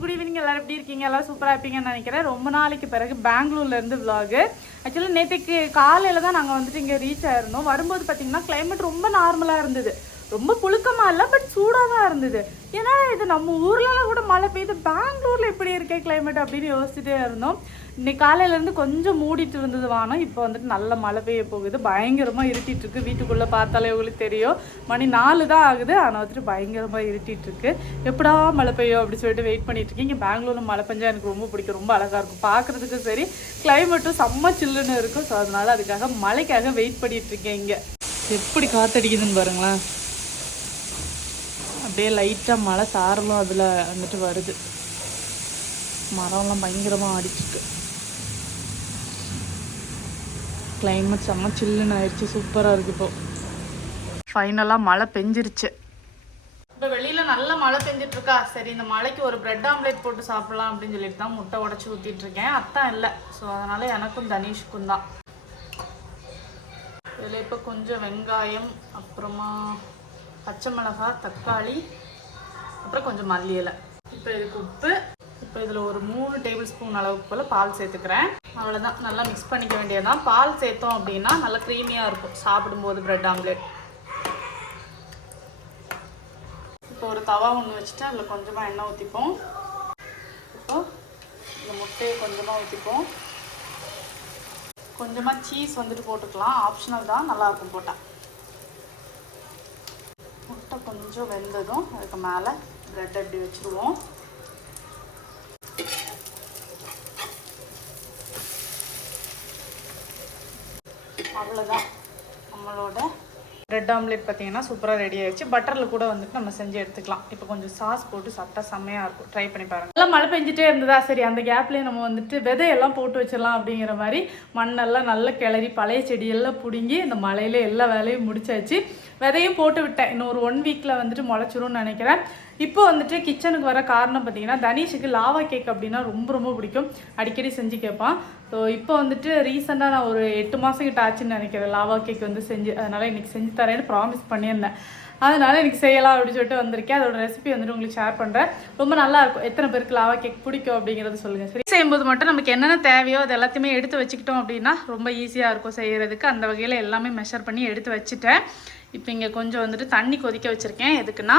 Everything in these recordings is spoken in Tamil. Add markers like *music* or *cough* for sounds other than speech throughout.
குட் ஈவினிங் எல்லாரும் எப்படி இருக்கீங்க? எல்லாம் சூப்பராக இருப்பீங்கன்னு நினைக்கிறேன். ரொம்ப நாளைக்கு பிறகு பெங்களூர்லேருந்து விலாகு ஆக்சுவலாக நேற்றுக்கு காலையில் தான் நாங்கள் வந்துட்டு இங்கே ரீச் ஆயிருந்தோம். வரும்போது பார்த்தீங்கன்னா கிளைமேட் ரொம்ப நார்மலாக இருந்தது. ரொம்ப புழுக்கமாக இல்லை பட் சூடாக தான் இருந்தது. ஏன்னா இது நம்ம ஊர்லலாம் கூட மழை பெய்யுது பெங்களூரில் எப்படி இருக்கே கிளைமேட் அப்படின்னு யோசிச்சுட்டே இருந்தோம். இன்னைக்கு காலையிலேருந்து கொஞ்சம் மூடிட்டு இருந்தது வானம். இப்போ வந்துட்டு நல்ல மழை பெய்ய போகுது. பயங்கரமாக இருட்டிட்டு வீட்டுக்குள்ளே பார்த்தாலே உங்களுக்கு தெரியும். மணி நாலு தான் ஆகுது. ஆனால் வந்துட்டு பயங்கரமாக இருட்டிட்டுருக்கு எப்படா மழை பெய்யும் அப்படின்னு சொல்லிட்டு வெயிட் பண்ணிட்டு இருக்கீங்க. பெங்களூர்ல மழை பெஞ்சா எனக்கு ரொம்ப பிடிக்கும். ரொம்ப அழகாக இருக்கும். பார்க்குறதுக்கும் சரி கிளைமேட்டும் செம்ம சில்லுன்னு இருக்கும். ஸோ அதனால அதுக்காக மழைக்காக வெயிட் பண்ணிகிட்ருக்கேன் இருக்கேன் எப்படி காத்தடிக்குதுன்னு பாருங்களேன். அப்படியே லைட்டாக மழை சாரலும் அதில் வந்துட்டு வருது. மரம்லாம் பயங்கரமாக ஆடிச்சிருக்கு கிளைமேட் செம்ம சில்லுன்னு ஆயிடுச்சு சூப்பராக இருக்கு இப்போ. ஃபைனலாக மழை பெஞ்சிருச்சு. இப்போ வெளியில் நல்ல மழை பெஞ்சிட்டு இருக்கா சரி இந்த மழைக்கு ஒரு பிரெட் ஆம்லேட் போட்டு சாப்பிடலாம் அப்படின்னு சொல்லிட்டு தான் முட்டை உடச்சி ஊற்றிட்டு இருக்கேன் அத்தான் இல்லை. ஸோ அதனால எனக்கும் தனீஷுக்கும் தான். இதில் இப்போ கொஞ்சம் வெங்காயம் அப்புறமா பச்சை மிளகாய் தக்காளி அப்புறம் கொஞ்சம் மல்லி இலை இப்போ இதுக்கு உப்பு இப்போ இதில் ஒரு மூணு டேபிள் ஸ்பூன் அளவுக்கு போல் பால் சேர்த்துக்கிறேன். அவ்வளோதான் நல்லா மிக்ஸ் பண்ணிக்க வேண்டியதுதான். பால் சேர்த்தோம் அப்படின்னா நல்லா க்ரீமியாக இருக்கும். சாப்பிடும்போது ப்ரெட் ஆம்லேட் இப்போ ஒரு தவா ஒன்று வச்சுட்டு அதில் கொஞ்சமாக எண்ணெய் ஊற்றிப்போம் இப்போ இந்த முட்டையை கொஞ்சமாக ஊற்றிப்போம் கொஞ்சமாக சீஸ் வந்துட்டு போட்டுக்கலாம். ஆப்ஷனல் தான். நல்லாயிருக்கும் போட்டால் முட்டை கொஞ்சம் வெந்ததும் அதுக்கு மேலே ப்ரெட் அப்படி வச்சுருவோம்? அவ்வளோதான் நம்மளோட ரெட் ஆம்லேட் பார்த்தீங்கன்னா சூப்பராக ரெடி ஆயிடுச்சு. பட்டரில் கூட வந்துட்டு நம்ம செஞ்சு எடுத்துக்கலாம். இப்போ கொஞ்சம் சாஸ் போட்டு சாப்பிட்டா செம்மையாக இருக்கும். ட்ரை பண்ணி பாருங்க. நல்லா மழை பெஞ்சிட்டே இருந்ததா? சரி அந்த கேப்லேயே நம்ம வந்துட்டு விதையெல்லாம் போட்டு வச்சிடலாம் அப்படிங்கிற மாதிரி மண்ணெல்லாம் நல்லா கிளறி பழைய செடியெல்லாம் பிடுங்கி இந்த மழையில எல்லா வேலையும் முடிச்சாச்சு. விதையும் போட்டு விட்டேன். இன்னும் ஒரு ஒன் வீக்கில் வந்துட்டு முளைச்சிரும்னு நினைக்கிறேன். இப்போ வந்துட்டு கிச்சனுக்கு வர காரணம் பார்த்தீங்கன்னா தனீஷுக்கு லாவா கேக் அப்படின்னா ரொம்ப ரொம்ப பிடிக்கும். அடிக்கடி செஞ்சு கேட்பான். ஸோ இப்போ வந்துட்டு ரீசெண்டாக நான் ஒரு எட்டு மாதம் கிட்ட ஆச்சுன்னு நினைக்கிறேன். லாவா கேக் வந்து செஞ்சு அதனால் இன்னைக்கு செஞ்சு தரேன்னு ப்ராமிஸ் பண்ணியிருந்தேன். அதனால் எனக்கு செய்யலாம் அப்படின்னு சொல்லிட்டு வந்திருக்கேன். அதோட ரெசிபி வந்துட்டு உங்களுக்கு ஷேர் பண்ணுறேன் ரொம்ப நல்லா இருக்கும். எத்தனை பேருக்கு லாவா கேக் பிடிக்கும் அப்படிங்கிறத சொல்லுங்கள் சரி செய்யும்போது மட்டும் நமக்கு என்னென்ன தேவையோ அது எல்லாத்தையுமே எடுத்து வச்சுக்கிட்டோம் அப்படின்னா ரொம்ப ஈஸியாக இருக்கும் செய்கிறதுக்கு அந்த வகையில் எல்லாமே மெஷர் பண்ணி எடுத்து வச்சுட்டேன். இப்போ இங்கே கொஞ்சம் வந்துட்டு தண்ணி கொதிக்க வச்சுருக்கேன். எதுக்குன்னா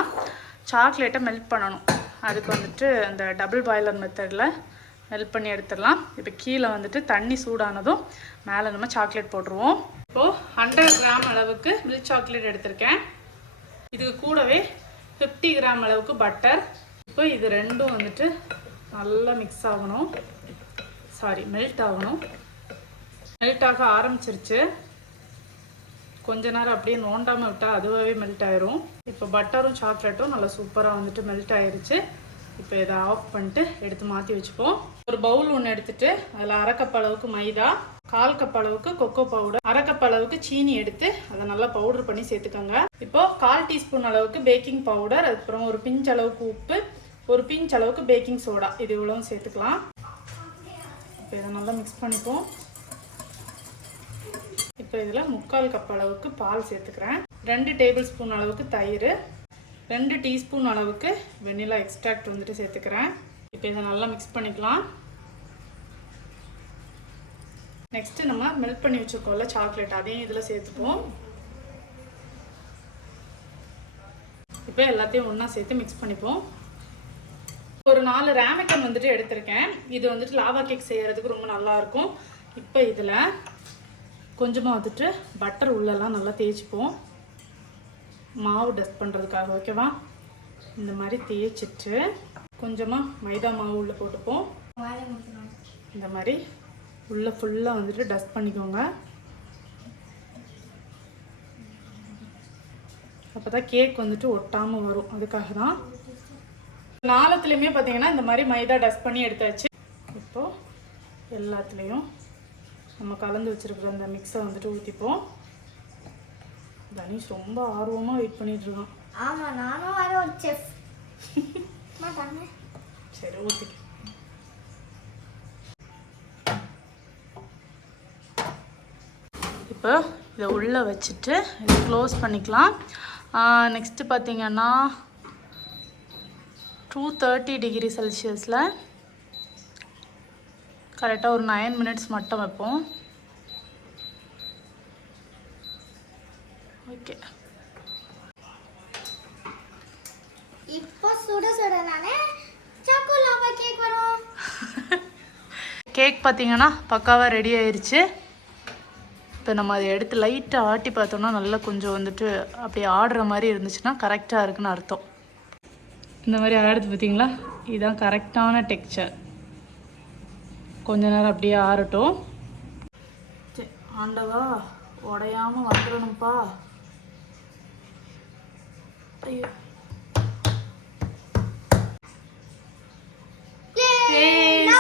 சாக்லேட்டை மெல்ட் பண்ணணும். அதுக்கு வந்துட்டு அந்த டபுள் பாய்லர் மெத்தடில் மெல்ட் பண்ணி எடுத்துடலாம். இப்போ கீழே வந்துட்டு தண்ணி சூடானதும் மேலே நம்ம சாக்லேட் போட்டுருவோம். இப்போது ஹண்ட்ரட் கிராம் அளவுக்கு மில்க் சாக்லேட் எடுத்திருக்கேன். இதுக்கு கூடவே ஃபிஃப்டி கிராம் அளவுக்கு பட்டர் இப்போ இது ரெண்டும் வந்துட்டு நல்லா மிக்ஸ் ஆகணும். சாரி மெல்ட் ஆகணும். மெல்ட் ஆக ஆரம்பிச்சிருச்சு. கொஞ்ச நேரம் அப்படியே நோண்டாமல் விட்டால் அதுவாகவே மெல்ட் ஆயிரும். இப்போ பட்டரும் சாக்லேட்டும் நல்லா சூப்பராக வந்துட்டு மெல்ட் ஆயிருச்சு. இப்போ இதை ஆஃப் பண்ணிட்டு எடுத்து மாற்றி வச்சுப்போம். ஒரு பவுல் ஒன்று எடுத்துட்டு அதில் அரைக்கப்ப அளவுக்கு மைதா கால் கப் அளவுக்கு கொக்கோ பவுடர் அரை கப் அளவுக்கு சீனி எடுத்து அதை நல்லா பவுடர் பண்ணி சேர்த்துக்கோங்க. இப்போ கால் டீஸ்பூன் அளவுக்கு பேக்கிங் பவுடர் அதுக்கப்புறம் ஒரு பிஞ்ச் அளவுக்கு உப்பு ஒரு பிஞ்ச் அளவுக்கு பேக்கிங் சோடா இது இவ்வளவும் சேர்த்துக்கலாம். இப்போ இதை நல்லா மிக்ஸ் பண்ணிப்போம். இப்போ இதில் முக்கால் கப் அளவுக்கு பால் சேர்த்துக்கிறேன். ரெண்டு டேபிள் ஸ்பூன் அளவுக்கு தயிர் ரெண்டு டீஸ்பூன் அளவுக்கு வெண்ணிலா எக்ஸ்ட்ராக்ட் வந்துட்டு சேர்த்துக்கிறேன். இப்போ இதை நல்லா மிக்ஸ் பண்ணிக்கலாம். நெக்ஸ்ட்டு நம்ம மெல்ட் பண்ணி வச்சுருக்கோம்ல சாக்லேட் அதையும் இதில் சேர்த்துப்போம். இப்போ எல்லாத்தையும் ஒன்றா சேர்த்து மிக்ஸ் பண்ணிப்போம். ஒரு நாலு ரேமக்கன் வந்துட்டு எடுத்திருக்கேன். இது வந்துட்டு லாவா கேக் செய்கிறதுக்கு ரொம்ப நல்லா இருக்கும். இப்போ இதில் கொஞ்சமாக வந்துட்டு பட்டர் உள்ளெல்லாம் நல்லா தேய்ச்சிப்போம். மாவு டஸ்ட் பண்ணுறதுக்காக ஓகேவா இந்த மாதிரி தேய்ச்சிட்டு கொஞ்சமாக மைதா மாவு உள்ளே போட்டுப்போம். இந்த மாதிரி உள்ளே ஃபுல்லாக வந்துட்டு டஸ்ட் பண்ணிக்கோங்க. அப்போ தான் கேக் வந்துட்டு ஒட்டாமல் வரும். அதுக்காக தான். நாளத்துலேயுமே பார்த்தீங்கன்னா இந்த மாதிரி மைதா டஸ்ட் பண்ணி எடுத்தாச்சு. இப்போது எல்லாத்துலேயும் நம்ம கலந்து வச்சிருக்கிற அந்த மிக்ஸை வந்துட்டு ஊற்றிப்போம் தனுஷ் ரொம்ப ஆர்வமாக வெயிட் பண்ணிட்டு இருக்கான். ஆமா நானும் வர ஒரு செஃப் சரி ஊற்றிக்க இப்போ இதை உள்ளே வச்சுட்டு இதை க்ளோஸ் பண்ணிக்கலாம். நெக்ஸ்ட்டு பார்த்தீங்கன்னா டூ தேர்ட்டி டிகிரி செல்சியஸில் கரெக்டாக ஒரு நைன் மினிட்ஸ் மட்டும் வைப்போம். ஓகே இப்போ சுட சுட நானே சாக்கோலாவா கேக் வரும். *laughs* கேக் பார்த்தீங்கன்னா பக்காவாக ரெடி ஆயிருச்சு. இப்போ நம்ம அதை எடுத்து லைட்டாக ஆட்டி பார்த்தோம்னா நல்லா கொஞ்சம் வந்துட்டு அப்படியே ஆடுற மாதிரி இருந்துச்சுன்னா கரெக்டாக இருக்குன்னு அர்த்தம். இந்த மாதிரி ஆடுறது பார்த்தீங்களா இதுதான் கரெக்டான டெக்ஸ்சர் கொஞ்ச நேரம் அப்படியே ஆறட்டும். சரி, ஆண்டவா உடையாம வந்துடணும்ப்பா ஐயோ.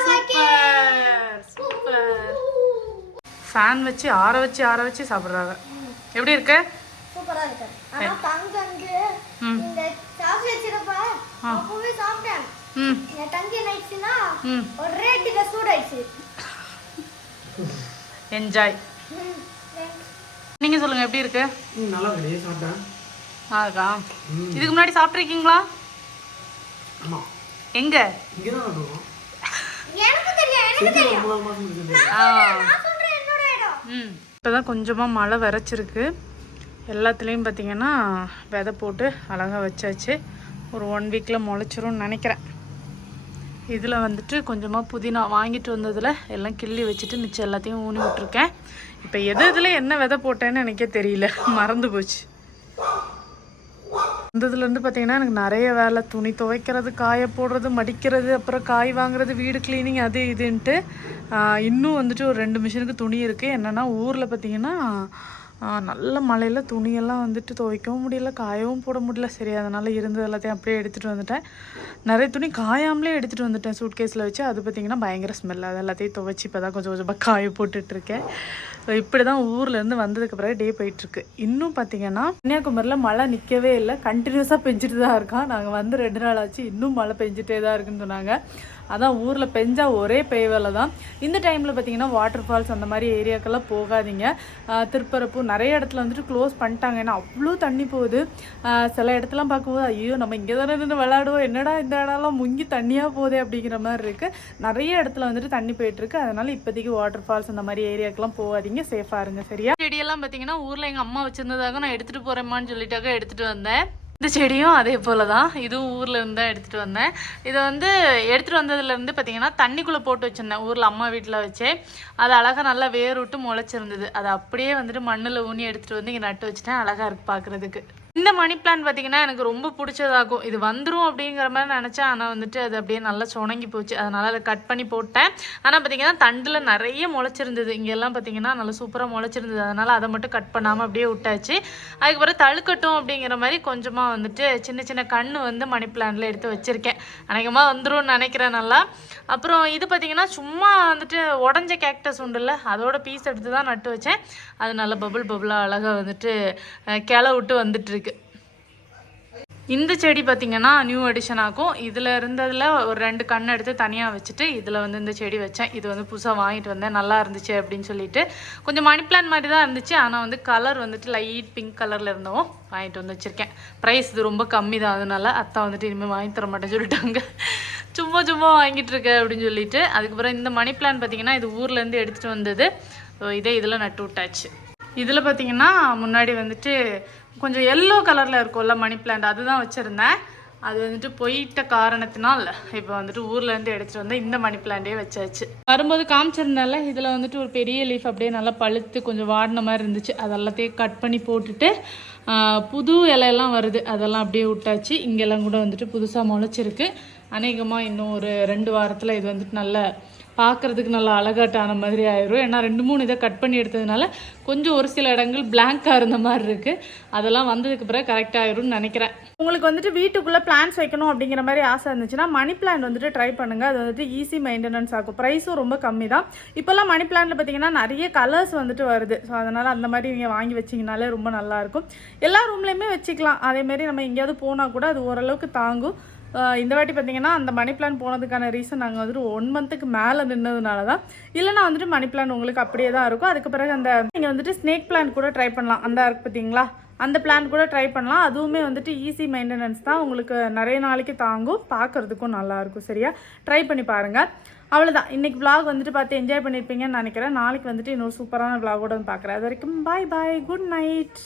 Super super. ஃபேன் வச்சு ஆற வச்சு ஆற வச்சு சாப்பிட்றாங்க. எப்படி இருக்கு? சூப்பரா இருக்கு. ஆனா தங்க வந்து ம். இந்த சாக்லேட் சிறப்ப அப்பவே சாப்பிட்டேன். ம். என் தங்கி ம் ஒரே சூடாயிடுச்சு. என்ஜாய் ம். நீங்கள் சொல்லுங்கள் எப்படி இருக்கு? ம் நல்லா இருக்கு. சாப்பிட்டேன் ஆகா இதுக்கு முன்னாடி சாப்பிட்ருக்கீங்களா ஆமாம் எங்கே? இங்கே தான் சாப்பிடுவோம் எனக்கு தெரியும் எனக்கு செஞ்சு ரொம்ப நாள் மாதம் இருக்குது ஆ நான் சொல்றேன் என்னோட இடம். ம். இப்போ தான் கொஞ்சமாக மழை விரைச்சிருக்கு. எல்லாத்துலேயும் பார்த்தீங்கன்னா விதை போட்டு அழகாக வச்சாச்சு. ஒரு ஒன் வீக்கில் முளைச்சிரும்னு நினைக்கிறேன். இதில் வந்துட்டு கொஞ்சமாக புதினா வாங்கிட்டு வந்ததில் எல்லாம் கிள்ளி வச்சுட்டு மிச்சம் எல்லாத்தையும் ஊனி விட்ருக்கேன் இப்போ எது இதில் என்ன விதை போட்டேன்னு எனக்கே தெரியல. மறந்து போச்சு. வந்ததுலேருந்து பார்த்தீங்கன்னா எனக்கு நிறைய வேலை. துணி துவைக்கிறது காய போடுறது மடிக்கிறது அப்புறம் காய் வாங்குறது வீடு க்ளீனிங் அது இதுன்ட்டு இன்னும் வந்துட்டு ஒரு ரெண்டு மிஷினுக்கு துணி இருக்குது என்னென்னா ஊரில் பார்த்தீங்கன்னா நல்ல மழையில் துணியெல்லாம் வந்துட்டு துவைக்கவும் முடியல காயவும் போட முடியல. சரி அதனால் இருந்தது எல்லாத்தையும் அப்படியே எடுத்துகிட்டு வந்துட்டேன். நிறைய துணி காயாமலே எடுத்துகிட்டு வந்துட்டேன் சூட்கேஸில் வச்சு. அது பார்த்திங்கன்னா பயங்கர ஸ்மெல் அது எல்லாத்தையும் துவைச்சி இப்போ தான் கொஞ்சம் கொஞ்சமாக காய போட்டுட்ருக்கேன் ஸோ இப்படி தான் ஊர்லேருந்து வந்ததுக்கு பிறகு டே போயிட்டுருக்கு. இன்னும் பார்த்திங்கன்னா கன்னியாகுமரியில் மழை நிற்கவே இல்லை. கண்டினியூஸாக பெஞ்சிட்டு தான் இருக்கான். நாங்கள் வந்து ரெண்டு நாள் ஆச்சு. இன்னும் மழை பெஞ்சிட்டே தான் இருக்குன்னு சொன்னாங்க. அதான் ஊரில் பெஞ்சால் ஒரே பெய்வேலை தான். இந்த டைமில் பார்த்தீங்கன்னா வாட்டர் ஃபால்ஸ் அந்த மாதிரி ஏரியாக்கெல்லாம் போகாதீங்க. திருப்பரப்பூர் திருப்பரப்பு நிறைய இடத்துல வந்துட்டு க்ளோஸ் பண்ணிட்டாங்க. ஏன்னா அவ்வளோ தண்ணி போகுது. சில இடத்துலாம் பார்க்கும்போது ஐயோ நம்ம இங்கே தானே நின்று விளையாடுவோம். என்னடா இந்த இடம்லாம் முங்கி தண்ணியாக போதே அப்படிங்கிற மாதிரி இருக்குது நிறைய இடத்துல வந்துட்டு தண்ணி போயிட்டுருக்கு அதனால் இப்போதைக்கு வாட்டர் ஃபால்ஸ் அந்த மாதிரி ஏரியாக்கெல்லாம் போகாதீங்க. சேஃபாக இருங்க. சரியா? செடியெல்லாம் பார்த்தீங்கன்னா ஊரில் எங்கள் அம்மா வச்சுருந்ததாக நான் எடுத்துகிட்டு போகிறேம்மான்னு சொல்லிட்டாக்க எடுத்துகிட்டு வந்தேன். இந்த செடியும் அதே போல தான் இதுவும் ஊரில் இருந்து தான் எடுத்துகிட்டு வந்தேன். இதை வந்து எடுத்துகிட்டு வந்ததுலேருந்து பார்த்தீங்கன்னா தண்ணிக்குள்ளே போட்டு வச்சுருந்தேன். ஊரில் அம்மா வீட்டில் வச்சு. அது அழகாக நல்லா வேர் விட்டு முளைச்சிருந்தது. அதை அப்படியே வந்துட்டு மண்ணில் ஊனி எடுத்துகிட்டு வந்து இங்கே நட்டு வச்சுட்டேன். அழகாக இருக்குது பார்க்குறதுக்கு இந்த மணி பிளான் பார்த்தீங்கன்னா எனக்கு ரொம்ப பிடிச்சதாகும். இது வந்துடும் அப்படிங்கிற மாதிரி நினச்சேன். ஆனால் வந்துட்டு அது அப்படியே நல்லா சுணங்கி போச்சு. அதனால் அதை கட் பண்ணி போட்டேன். ஆனால் பார்த்தீங்கன்னா தண்டில் நிறைய முளைச்சிருந்தது. இங்கெல்லாம் பார்த்தீங்கன்னா நல்லா சூப்பராக முளைச்சிருந்தது. அதனால் அதை மட்டும் கட் பண்ணாமல் அப்படியே விட்டாச்சு. அதுக்கப்புறம் தழுக்கட்டும் அப்படிங்கிற மாதிரி கொஞ்சமாக வந்துட்டு சின்ன சின்ன கண் வந்து மணி பிளானில் எடுத்து வச்சுருக்கேன். அநேகமாக வந்துடும் நினைக்கிறேன் நல்லா. அப்புறம் இது பார்த்தீங்கன்னா சும்மா வந்துட்டு உடஞ்ச கேக்டஸ் உண்டுல்ல அதோட பீஸ் எடுத்து தான் நட்டு வச்சேன். அது நல்லா பபுள் பபுளாக அழகாக வந்துட்டு கிளை விட்டு வந்துட்டு இருக்கு. இந்த செடி பார்த்திங்கன்னா நியூ அடிஷன் ஆகும். இதில் இருந்ததில் ஒரு ரெண்டு கண் எடுத்து தனியாக வச்சுட்டு இதில் வந்து இந்த செடி வச்சேன். இது வந்து புதுசாக வாங்கிட்டு வந்தேன். நல்லா இருந்துச்சு அப்படின்னு சொல்லிட்டு. கொஞ்சம் மணி பிளான் மாதிரி தான் இருந்துச்சு. ஆனால் வந்து கலர் வந்துட்டு லைட் பிங்க் கலரில் இருந்தவும் வாங்கிட்டு வந்து வச்சுருக்கேன். ப்ரைஸ் இது ரொம்ப கம்மி தான் அதனால அத்தா வந்துட்டு இனிமேல் வாங்கி தர மாட்டேன்னு சொல்லிட்டாங்க. சும்மா சும்மா வாங்கிட்டு இருக்க அப்படின்னு சொல்லிட்டு. அதுக்கப்புறம் இந்த மணி பிளான் பார்த்தீங்கன்னா இது ஊர்லேருந்து எடுத்துகிட்டு வந்தது. இதே இதில் நட்டு விட்டாச்சு. இதில் பார்த்தீங்கன்னா முன்னாடி வந்துட்டு கொஞ்சம் எல்லோ கலரில் இருக்கும்ல மணி பிளான்ட் அதுதான் வச்சுருந்தேன். அது வந்துட்டு போயிட்ட காரணத்தினால் இப்போ வந்துட்டு ஊர்லேருந்து எடுத்துகிட்டு வந்து இந்த மணி பிளான்டே வச்சாச்சு. வரும்போது காமிச்சிருந்தால இதில் வந்துட்டு ஒரு பெரிய லீஃப் அப்படியே நல்லா பழுத்து கொஞ்சம் வாடின மாதிரி இருந்துச்சு. அது எல்லாத்தையும் கட் பண்ணி போட்டுட்டு புது இலையெல்லாம் வருது. அதெல்லாம் அப்படியே விட்டாச்சு. இங்கெல்லாம் கூட வந்துட்டு புதுசாக முளைச்சிருக்கு. அநேகமாக இன்னும் ஒரு ரெண்டு வாரத்தில் இது வந்துட்டு நல்ல பார்க்குறதுக்கு நல்லா அழகாட்டான மாதிரி ஆயிரும். ஏன்னா ரெண்டு மூணு இதை கட் பண்ணி எடுத்ததுனால கொஞ்சம் ஒரு சில இடங்கள் பிளாங்காக இருந்த மாதிரி இருக்குது அதெல்லாம் வந்ததுக்கு பிறகு கரெக்ட் ஆயிரும்னு நினைக்கிறேன். உங்களுக்கு வந்துட்டு வீட்டுக்குள்ளே பிளான்ஸ் வைக்கணும் அப்படிங்கிற மாதிரி ஆசை இருந்துச்சுன்னா மணி பிளான் வந்துட்டு ட்ரை பண்ணுங்கள் அது வந்துட்டு ஈஸி மெயின்டெனன்ஸ் ஆகும். ப்ரைஸும் ரொம்ப கம்மி தான் இப்போல்லாம் மணி பிளான்ல பார்த்தீங்கன்னா நிறைய கலர்ஸ் வந்துட்டு வருது. ஸோ அதனால் அந்த மாதிரி நீங்கள் வாங்கி வச்சிங்கனாலே ரொம்ப நல்லாயிருக்கும் எல்லா ரூம்லேயுமே வச்சுக்கலாம். அதேமாரி நம்ம எங்கேயாவது போனால் கூட அது ஓரளவுக்கு தாங்கும். இந்த வாட்டி பார்த்தீங்கன்னா அந்த மணி பிளான் போனதுக்கான ரீசன் நாங்கள் வந்துட்டு ஒன் மந்த்துக்கு மேலே நின்னதுனால தான். இல்லைனா வந்துட்டு மணி பிளான் உங்களுக்கு அப்படியே தான் இருக்கும். அதுக்கு பிறகு அந்த நீங்கள் வந்துட்டு ஸ்னேக் பிளான் கூட ட்ரை பண்ணலாம். அந்த இருக்கு பார்த்தீங்களா அந்த பிளான் கூட ட்ரை பண்ணலாம். அதுவுமே வந்துட்டு ஈஸி மெயின்டெனன்ஸ் தான் உங்களுக்கு நிறைய நாளைக்கு தாங்கும். பார்க்குறதுக்கும் நல்லாயிருக்கும் சரியா? ட்ரை பண்ணி பாருங்கள் அவ்வளோதான் இன்னைக்கு விளாக் வந்துட்டு பார்த்து என்ஜாய் பண்ணியிருப்பீங்கன்னு நினைக்கிறேன். நாளைக்கு வந்துட்டு இன்னொரு சூப்பரான விளாகோட வந்து பார்க்குறேன் அது வரைக்கும் பாய் பாய் குட் நைட்